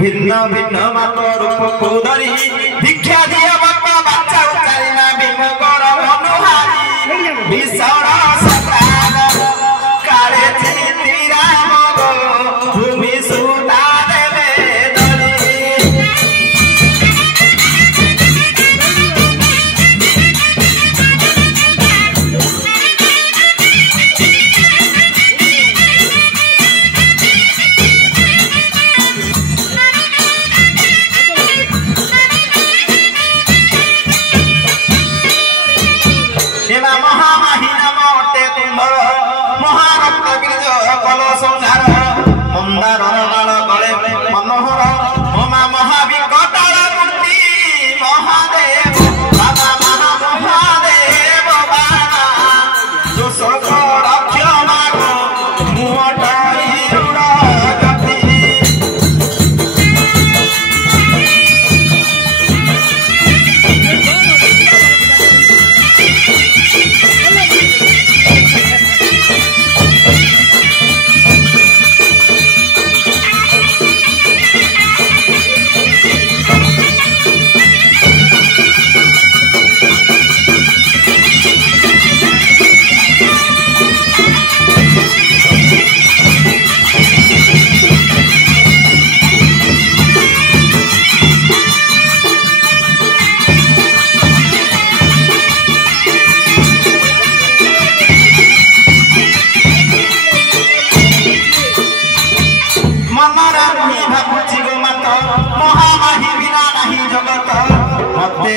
भिन्न भिन्न माप रूप को धरी भिक्षा दिया बापा बाचा उचारी ना विमुखर मनुहारी भीषण सतान काले चिति राम गो भूमि सुता देवे धरी मंदार गले मनोहर ममा महाविकटाल मूर्ति महादेव बाबा महादेव बाबा दोषक रक्ष माग मुहटई रूढ़ गति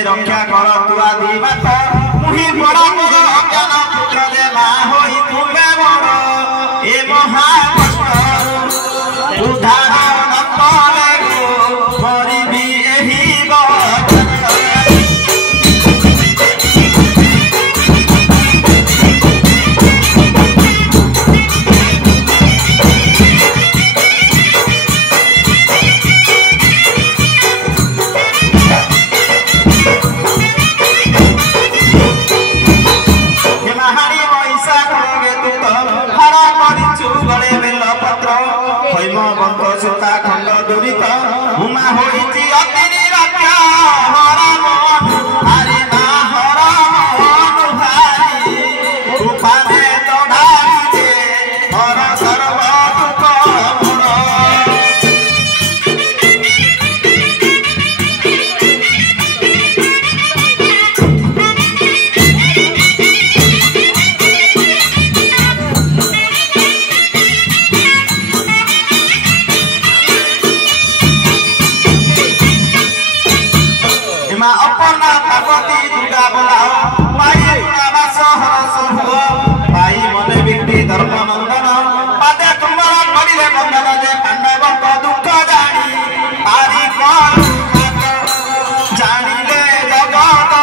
रक्षा कर तु आदि बात मुहि बड़ा मोर अज्ञान पुत्र दे मा होई तुमे मोर ए महा कष्ट उद्धार न करे गो मरिबी एही सुता खंड दुरित उमा होइची अतिनि रक्षा हरा मन हरि ना हरा मन भारी रूपा दे तोडारी दे हर सर्व दुख मन अपना पार्वती दुर्गा बोलाओ माई दुर्गा सहरस हुआ भाई मने बिक्री धर्म नंदन पादे कुंभल करिले बंधन जे पांडव को दुख जानी आरी जानिले जगत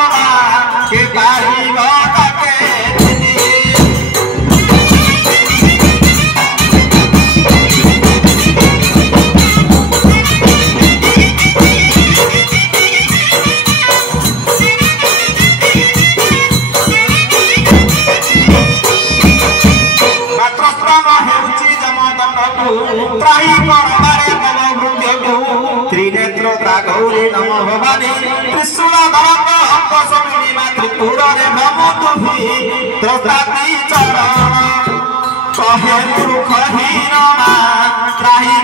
के पारी ताके त्राही परमारे नम भृत्यु त्रिनेत्र गौरी नम भवानी त्रिशूल धरत अंक समिनी मातृपुर रे नमो तुहि त्रस्ताति चरण कहे मूर्ख हीन त्राही